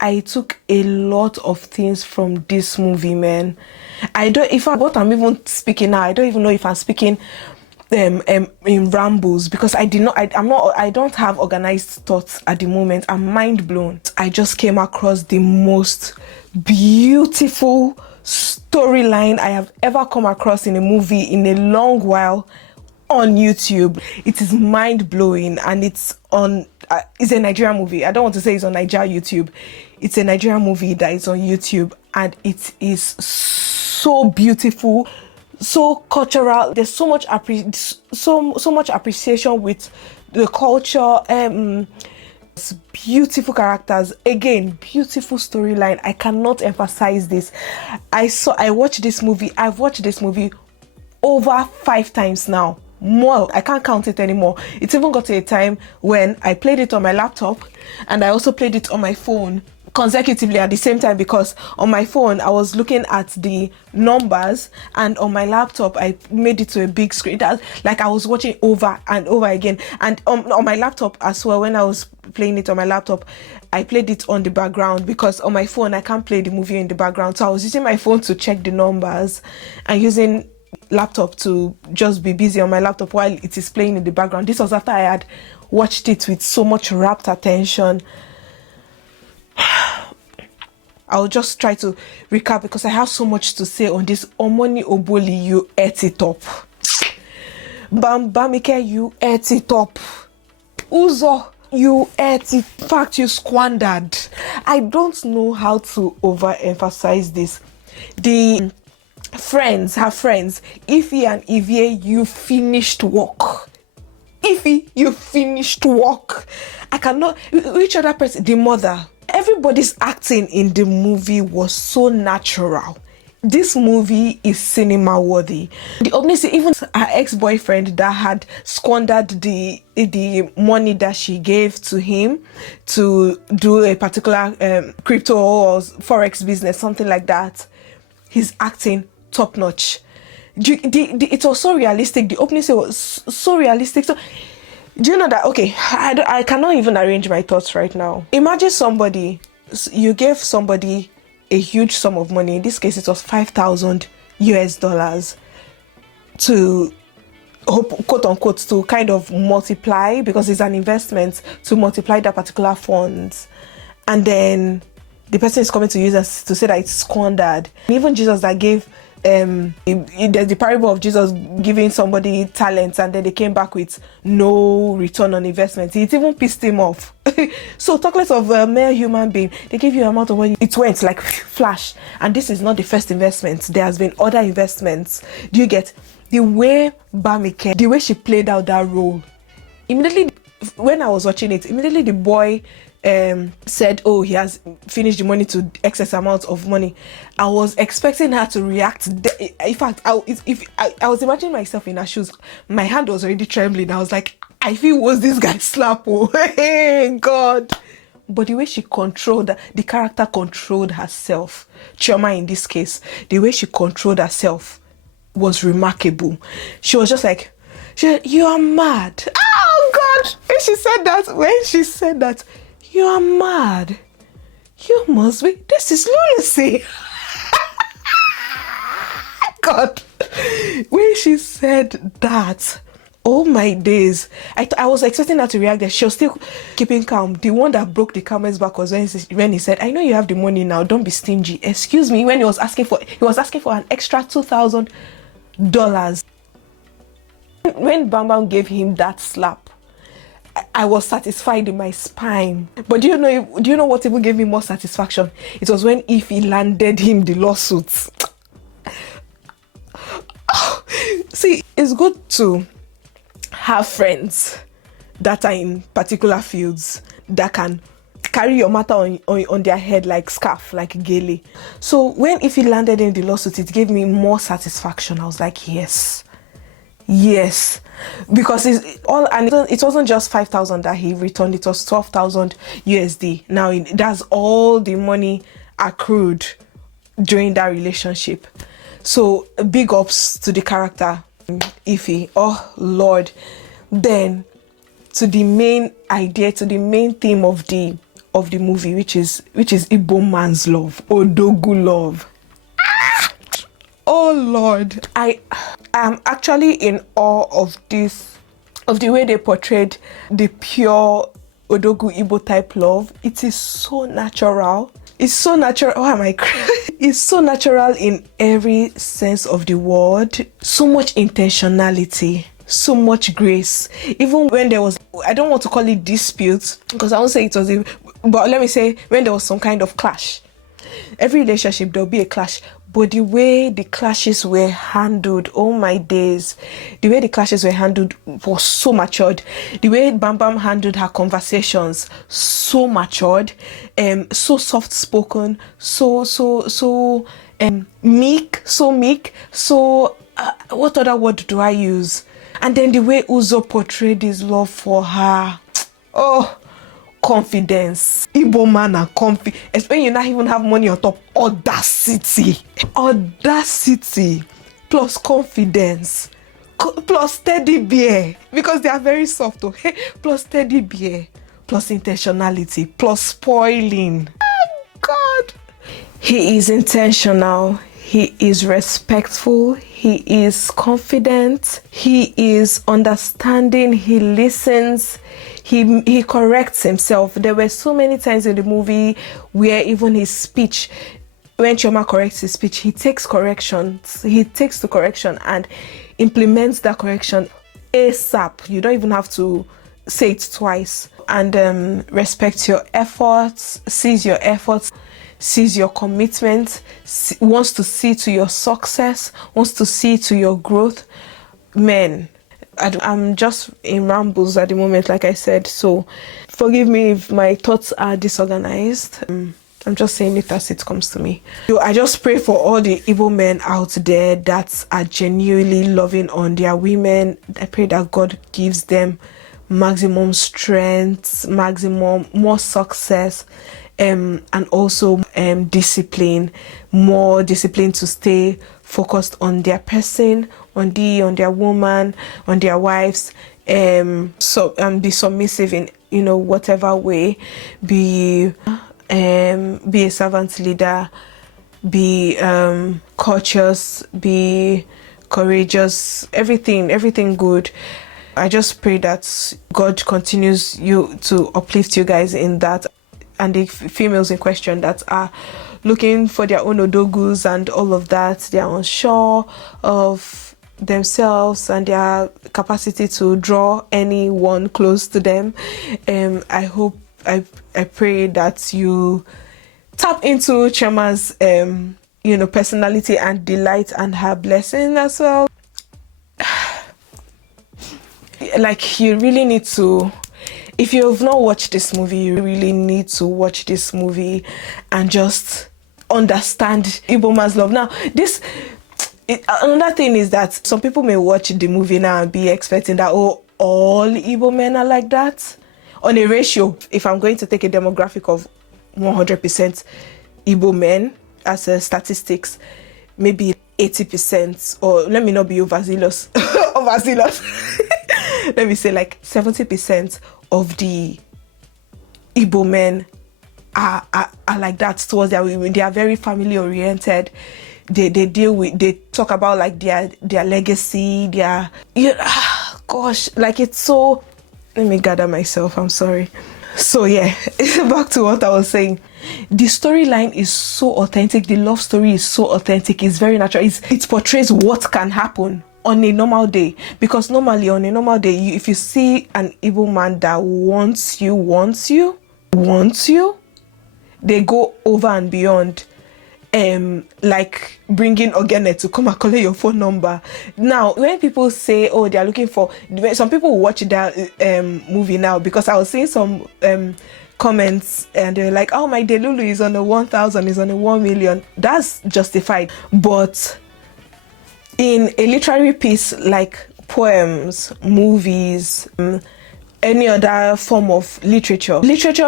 I took a lot of things from this movie, man. What I'm even speaking now, I don't even know if I'm speaking in rambles, because I don't have organized thoughts at the moment. I'm mind blown. I just came across the most beautiful storyline I have ever come across in a movie in a long while on YouTube. It is mind blowing, and it's a Nigerian movie. I don't want to say it's on Nigeria YouTube. It's a Nigerian movie that is on YouTube, and it is so beautiful, so cultural. There's so much appreciation with the culture. Beautiful characters, again, beautiful storyline. I cannot emphasize this. I watched this movie. I've watched this movie over 5 times now. More, I can't count it anymore. It's even got to a time when I played it on my laptop and I also played it on my phone consecutively at the same time, because on my phone I was looking at the numbers, and on my laptop I made it to a big screen. Like I was watching over and over again. And on my laptop as well, when I was playing it on my laptop, I played it on the background, because on my phone I can't play the movie in the background. So I was using my phone to check the numbers and using laptop to just be busy on my laptop while it is playing in the background. This was after I had watched it with so much rapt attention. I'll just try to recap, because I have so much to say on this. Omoni Oboli, you ate it up. Bamike, you ate it up. Uzo, you ate it. In fact, you squandered. I don't know how to overemphasize this. Her friends, Ify and Ivie, you finished work. Ify, you finished work. I cannot. Which other person? The mother. Everybody's acting in the movie was so natural. This movie is cinema worthy. The opening scene, even her ex-boyfriend that had squandered the money that she gave to him to do a particular crypto or forex business, something like that. He's acting top notch. It was so realistic. The opening scene was so realistic. So, do you know that? Okay, I cannot even arrange my thoughts right now. Imagine you gave somebody a huge sum of money. In this case, it was $5,000 to, quote unquote, to kind of multiply, because it's an investment, to multiply that particular funds. And then the person is coming to use us to say that it's squandered. And even Jesus that gave there's the parable of Jesus giving somebody talents, and then they came back with no return on investment. It even pissed him off. So talk less of a mere human being. They give you an amount of money, it went like flash. And this is not the first investment. There has been other investments. Do you get the way Bamike, the way she played out that role? Immediately when I was watching it, immediately the boy said, oh, he has finished the money to excess amount of money. I was expecting her to react. In fact, I was imagining myself in her shoes. My hand was already trembling. I was like, I feel was this guy slap? Oh, hey, God. But the way she controlled, the character controlled herself. Chioma in this case, the way she controlled herself was remarkable. She was just like, you are mad. Oh, God. When she said that, you are mad. You must be. This is lunacy. God. When she said that, oh my days. I was expecting her to react there. She was still keeping calm. The one that broke the calmest back was when he said, I know you have the money now. Don't be stingy. Excuse me. When he was asking for an extra $2,000. When Bam Bam gave him that slap, I was satisfied in my spine. But do you know what even gave me more satisfaction? It was when Ify landed him the lawsuits. See, it's good to have friends that are in particular fields that can carry your matter on their head like scarf, like gaily. So when Ify landed in the lawsuit, it gave me more satisfaction. I was like, yes, because it wasn't just 5,000 that he returned. It was 12,000 USD. Now that's all the money accrued during that relationship. So big ups to the character Ify. Oh Lord. Then to the main idea, to the main theme of the of the movie, which is Igbo man's love, Odogwu love. Oh Lord, I am actually in awe of the way they portrayed the pure Odogwu Igbo type love. It is so natural. It's so natural. Oh, am I crying? It's so natural in every sense of the word. So much intentionality, so much grace. Even when there was, I don't want to call it dispute, because I won't say it was, but let me say when there was some kind of clash. Every relationship, there'll be a clash. But the way the clashes were handled, oh my days, the way the clashes were handled was so matured. The way Bam Bam handled her conversations, so matured, so soft spoken, so meek, so what other word do I use? And then the way Uzo portrayed his love for her, oh, confidence. Igbo man and confidence. Especially you not even have money on top. Audacity plus confidence plus teddy bear, because they are very soft. Okay, plus teddy bear plus intentionality plus spoiling. Oh God, he is intentional, he is respectful, he is confident, he is understanding, he listens, he corrects himself. There were so many times in the movie where even his speech, when Chioma corrects his speech, he takes the correction and implements that correction ASAP. You don't even have to say it twice. And respects your efforts, sees your efforts, sees your commitment, wants to see to your success, wants to see to your growth. Men, I'm just in rambles at the moment, like I said, so forgive me if my thoughts are disorganized. I'm just saying it as it comes to me. So I just pray for all the Igbo men out there that are genuinely loving on their women. I pray that God gives them maximum strength, more success, and also discipline, more discipline to stay focused on their person, on their woman, on their wives, so be submissive in whatever way, be a servant leader, be courteous, be courageous, everything good. I just pray that God continues to uplift you guys in that, and the females in question that are looking for their own Odogwus and all of that, they are unsure of themselves and their capacity to draw anyone close to them. I pray that you tap into Chioma's personality and delight and her blessing as well. Like, you really need to, if you've not watched this movie, you really need to watch this movie and just understand Igbo man's love. Now, another thing is that some people may watch the movie now and be expecting that, oh, all Igbo men are like that. On a ratio, if I'm going to take a demographic of 100% Igbo men as a statistics, maybe 80%, or let me not be overzealous, let me say like 70% of the Igbo men are like that towards their women. They are very family oriented. They talk about like their legacy, gosh, like it's so, let me gather myself, I'm sorry. So yeah, back to what I was saying. The storyline is so authentic, the love story is so authentic, it's very natural. It portrays what can happen on a normal day, because normally on a normal day, if you see an Igbo man that wants you, they go over and beyond, like bringing Ogene to come and collect your phone number. Now, when people say, oh, they are looking for, some people will watch that movie now, because I was seeing some comments and they're like, oh, my Delulu is on a 1,000, is on a 1 million. That's justified. But in a literary piece like poems, movies, any other form of literature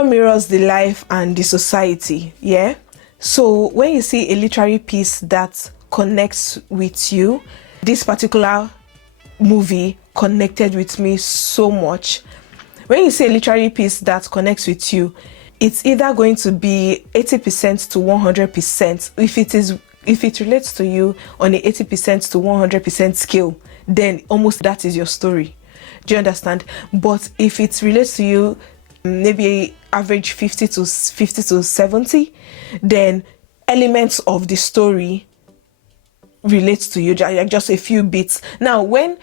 mirrors the life and the society, yeah? So when you see a literary piece that connects with you, this particular movie connected with me so much. When you see a literary piece that connects with you, it's either going to be 80% to 100%. If it relates to you on a 80% to 100% scale, then almost that is your story. Do you understand? But if it relates to you maybe average 50 to 70, then elements of the story relates to you, like just a few bits. Now when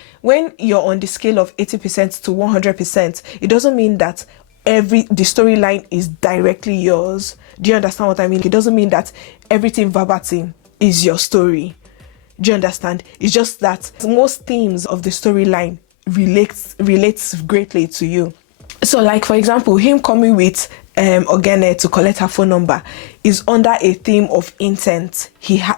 you're on the scale of 80% to 100%, it doesn't mean that the storyline is directly yours. Do you understand what I mean? It doesn't mean that everything verbatim is your story. Do you understand? It's just that most themes of the storyline relates greatly to you. So like, for example, him coming with Ogene to collect her phone number is under a theme of intent.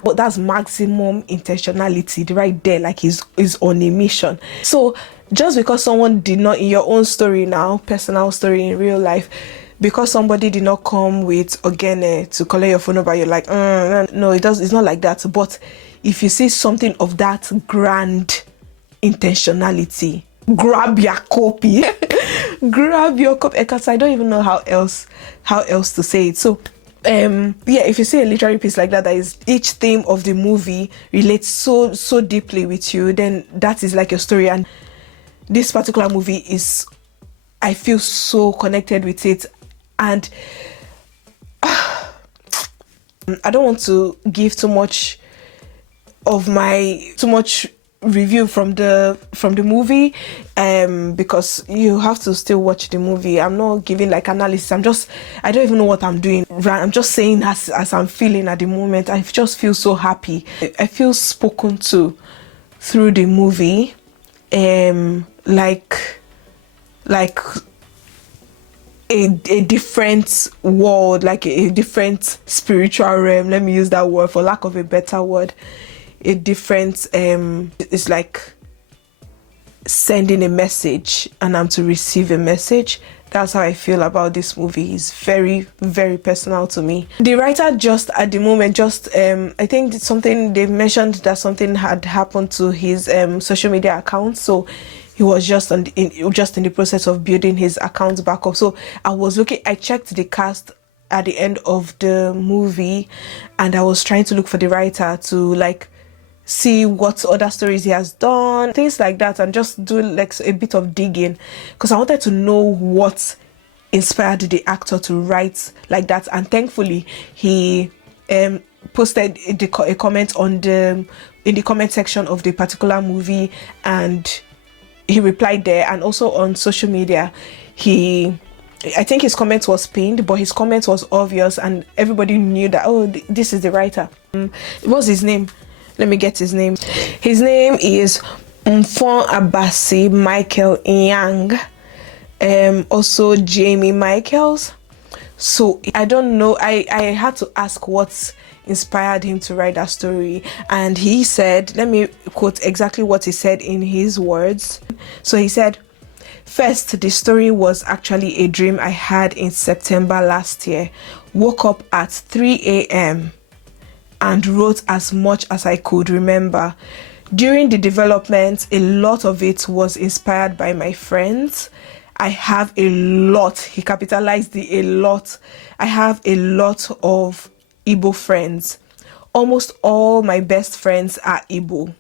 But that's maximum intentionality right there, like he's on a mission. So just because someone did not, in your own story now, personal story in real life, because somebody did not come with Ogene to collect your phone number, you're like, no, it's not like that. But if you see something of that grand intentionality, grab your copy. Grab your copy, because I don't even know how else to say it. So if you see a literary piece like that is each theme of the movie relates so deeply with you, then that is like your story. And this particular movie I feel so connected with it. And I don't want to give too much review from the movie, because you have to still watch the movie. I'm not giving like analysis. I don't even know what I'm doing. I'm just saying as I'm feeling at the moment. I just feel so happy. I feel spoken to through the movie, like a different world, like a different spiritual realm. Let me use that word for lack of a better word. A different it's like sending a message and I'm to receive a message. That's how I feel about this movie. It's very, very personal to me. The writer just at the moment I think something they've mentioned that something had happened to his social media account, so he was just in the process of building his account back up. So I checked the cast at the end of the movie, and I was trying to look for the writer to like see what other stories he has done, things like that, and just do like a bit of digging, because I wanted to know what inspired the actor to write like that. And thankfully he posted a comment in the comment section of the particular movie, and he replied there. And also on social media, I think his comment was pinned, but his comment was obvious and everybody knew that, oh, this is the writer. What's his name? Let me get his name. His name is Mfon Abasi Michael Yang. Also Jamie Michaels. So I don't know. I had to ask what inspired him to write that story, and he said, let me quote exactly what he said in his words. So he said, "First, the story was actually a dream I had in September last year. Woke up at 3 a.m. and wrote as much as I could remember. During the development, a lot of it was inspired by my friends. I have a lot," he capitalized the a lot. "I have a lot of Igbo friends. Almost all my best friends are Igbo.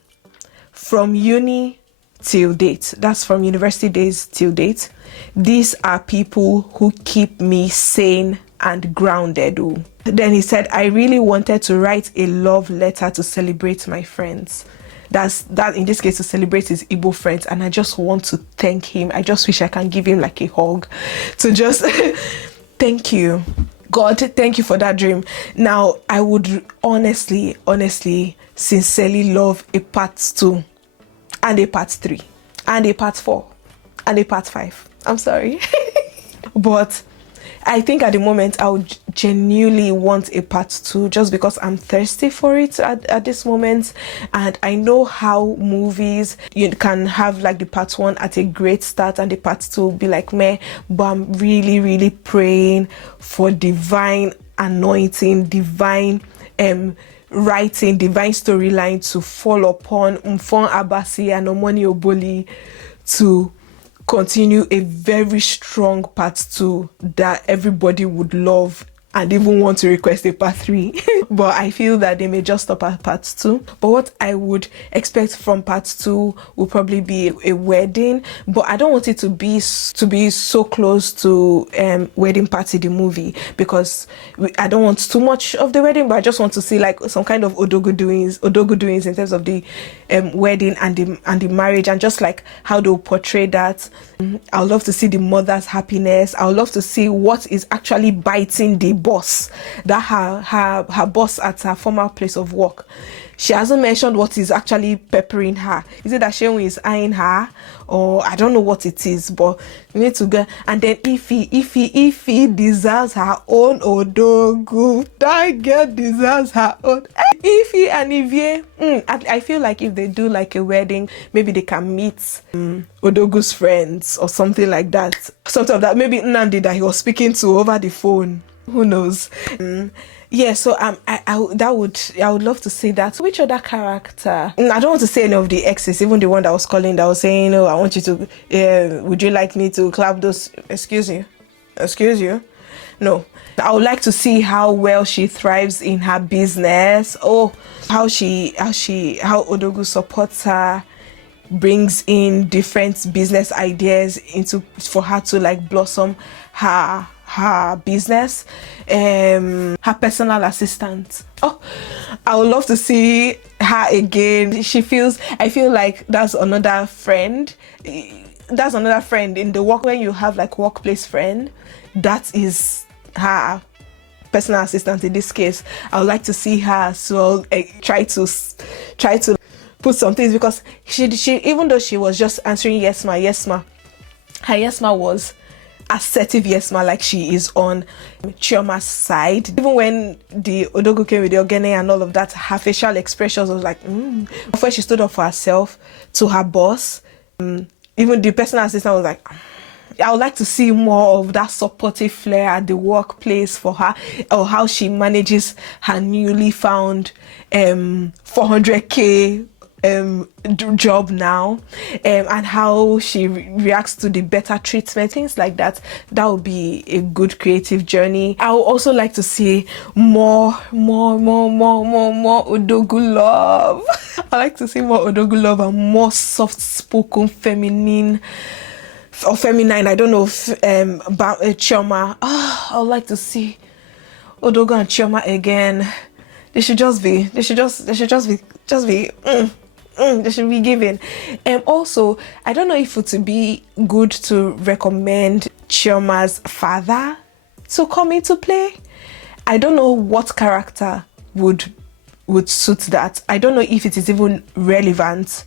From uni till date," that's from university days till date, "these are people who keep me sane and grounded." Oh. Then he said, "I really wanted to write a love letter to celebrate my friends." That in this case, to celebrate his Igbo friends. And I just want to thank him. I just wish I can give him like a hug to just thank you. God, thank you for that dream. Now, I would honestly, sincerely love a part 2 and a part 3 and a part 4 and a part 5. I'm sorry. But I think at the moment I would genuinely want a part 2, just because I'm thirsty for it at this moment. And I know how movies, you can have like the part 1 at a great start and the part 2 be like meh, but I'm really, really praying for divine anointing, divine writing, divine storyline to fall upon Mfon Abasi and Omoni Oboli to continue a very strong part 2 that everybody would love and even want to request a part 3. But I feel that they may just stop at part 2. But what I would expect from part 2 will probably be a wedding, but I don't want it to be so close to Wedding Party the movie, because I don't want too much of the wedding, but I just want to see like some kind of Odogwu doings in terms of the wedding and the marriage, and just like how they'll portray that. I would love to see the mother's happiness. I would love to see what is actually biting the boss, that her boss at her former place of work. She hasn't mentioned what is actually peppering her. Is it that Shehu is eyeing her, or I don't know what it is, but we need to go. And then if he deserves her own Odogwu, that girl deserves her own. Ify and Ivie, I feel like if they do like a wedding, maybe they can meet Odogwu's friends or something like that. Something of that. Maybe Nnamdi that he was speaking to over the phone. Who knows? Yeah, so I would love to see that. Which other character? I don't want to say any of the exes, even the one that was calling, that was saying, "Oh, I want you to. Would you like me to clap those? Excuse you. No, I would like to see how well she thrives in her business. Oh, how Odogwu supports her, brings in different business ideas for her to like blossom her business. Her personal assistant. Oh, I would love to see her again. I feel like that's another friend. That's another friend in the work, when you have like workplace friend. That is her personal assistant in this case. I would like to see her try to put some things, because she even though she was just answering yes ma, her yes ma was assertive yes ma, like she is on Chioma's side. Even when the Odogwu came with the Ogene and all of that, her facial expressions was like When she stood up for herself to her boss, even the personal assistant was like, I would like to see more of that supportive flair at the workplace for her, or how she manages her newly found 400k job now, and how she reacts to the better treatment, things like that. That would be a good creative journey. I would also like to see more Odogwu love. I like to see more Odogwu love and more soft-spoken feminine, I don't know if about Chioma. I would like to see Odogwu and Chioma again. They should be given. Also, I don't know if it would be good to recommend Chioma's father to come into play. I don't know what character would suit that. I don't know if it is even relevant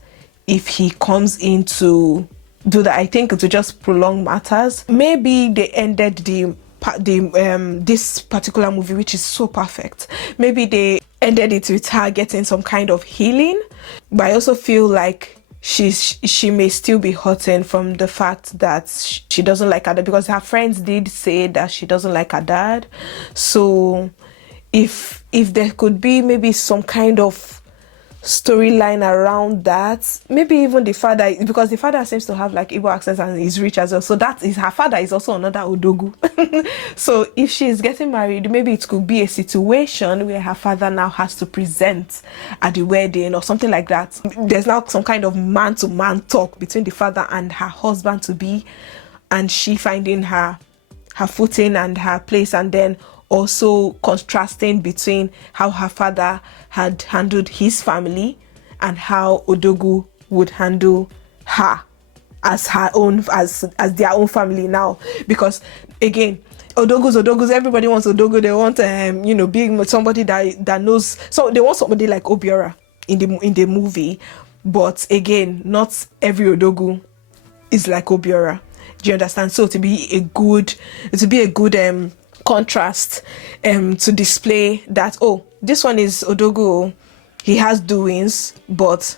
if he comes in to do that. I think it will just prolong matters. Maybe they ended this particular movie, which is so perfect. Maybe they ended it with her getting some kind of healing, but I also feel like she may still be hurting from the fact that she doesn't like her dad, because her friends did say that she doesn't like her dad. So if there could be maybe some kind of storyline around that, maybe even the father, because the father seems to have like Igbo accents and is rich as well, so that is, her father is also another Odogwu. So if she's getting married, maybe it could be a situation where her father now has to present at the wedding or something like that. There's now some kind of man-to-man talk between the father and her husband to be, and she finding her footing and her place, and then also contrasting between how her father had handled his family and how Odogwu would handle her as their own family now. Because again, Odogwu's, everybody wants Odogwu. They want being somebody that knows. So they want somebody like Obiora in the movie. But again, not every Odogwu is like Obiora. Do you understand? So to be a good contrast to display that, oh, this one is Odogwu, he has doings, but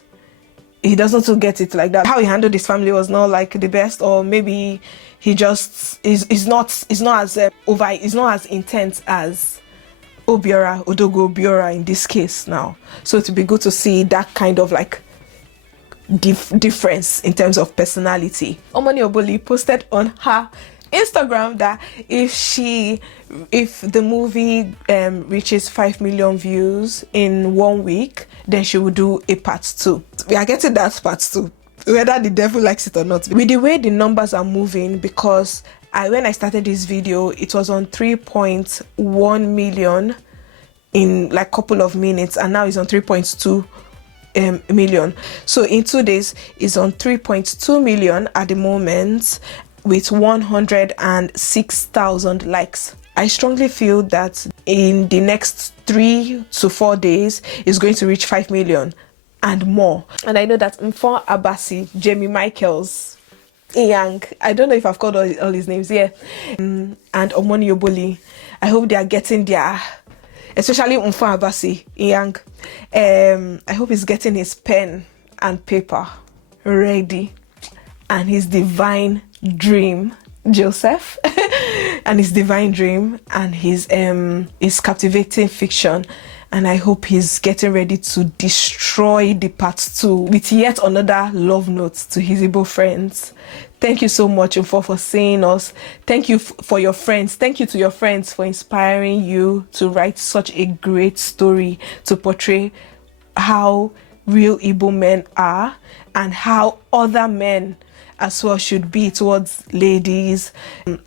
he doesn't get it like that. How he handled his family was not like the best, or maybe he just is not as intense as Odogwu Obiora in this case now. So it'd be good to see that kind of like difference in terms of personality. Omoni Oboli posted on her Instagram that if the movie reaches 5 million views in 1 week, then she will do a part 2. We are getting that part 2, whether the devil likes it or not. With the way the numbers are moving, because when I started this video, it was on 3.1 million in like couple of minutes, and now it's on 3.2 million. So in 2 days it's on 3.2 million at the moment, with 106,000 likes. I strongly feel that in the next 3 to 4 days it's going to reach 5 million and more. And I know that Mfon Abasi, Jamie Michaels, Yang, I don't know if I've called all his names here, and Omoni Oboli, I hope they are getting their, especially Mfon Abasi, Yang, I hope he's getting his pen and paper ready, and his divine dream, Joseph, and his divine dream, and his captivating fiction. And I hope he's getting ready to destroy the part 2 with yet another love note to his Igbo friends. Thank you so much, Mfo, for seeing us. Thank you for your friends. Thank you to your friends for inspiring you to write such a great story to portray how real Igbo men are and how other men as well should be towards ladies,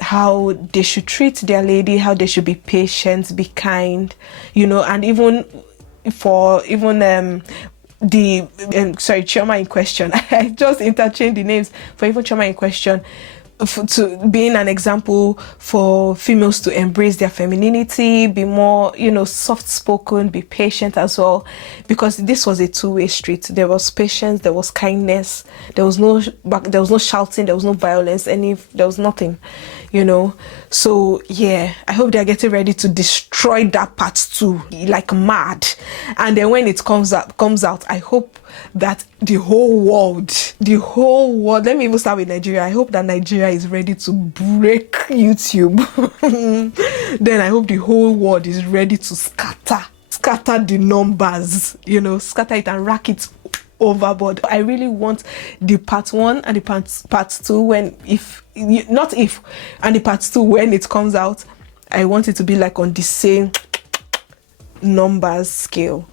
how they should treat their lady, how they should be patient, be kind, you know. And even for Chioma in question, I just interchanged the names, for even Chioma in question, to being an example for females to embrace their femininity, be more, you know, soft-spoken, be patient as well, because this was a two-way street. There was patience, there was kindness, there was no shouting, there was no violence, there was nothing, you know. So yeah, I hope they're getting ready to destroy that part 2 like mad. And then when it comes out, I hope that the whole world, let me even start with Nigeria. I hope that Nigeria is ready to break YouTube. Then I hope the whole world is ready to scatter the numbers, you know, scatter it and rack it overboard. I really want the part 1 and the part 2 and the part 2 when it comes out, I want it to be like on the same numbers scale.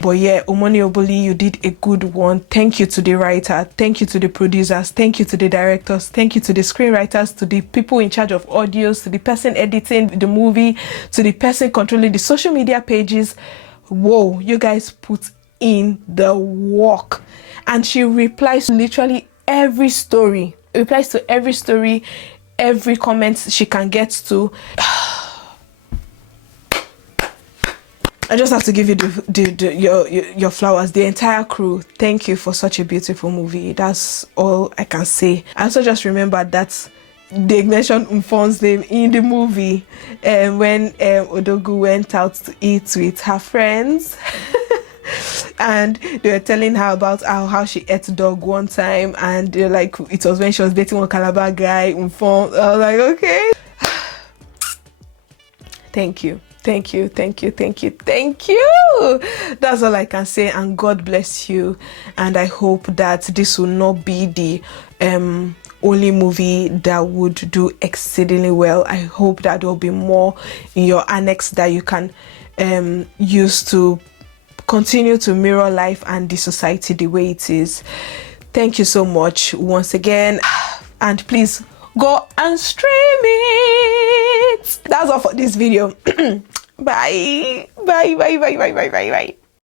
But yeah, Omoni Oboli, you did a good one. Thank you to the writer, thank you to the producers, thank you to the directors, thank you to the screenwriters, to the people in charge of audios, to the person editing the movie, to the person controlling the social media pages. Whoa, you guys put in the work. And she replies to literally every story, every comment she can get to. I just have to give you your flowers, the entire crew. Thank you for such a beautiful movie. That's all I can say. I also just remembered that they mentioned Mfon's name in the movie when Odogwu went out to eat with her friends. And they were telling her about how she ate dog one time, and they're like, it was when she was dating one Calabar guy, Mfon. I was like, okay. Thank you. That's all I can say, and God bless you. And I hope that this will not be the only movie that would do exceedingly well. I hope that there will be more in your annex that you can use to continue to mirror life and the society the way it is. Thank you so much once again, and please go and stream it. That's all for this video. Bye.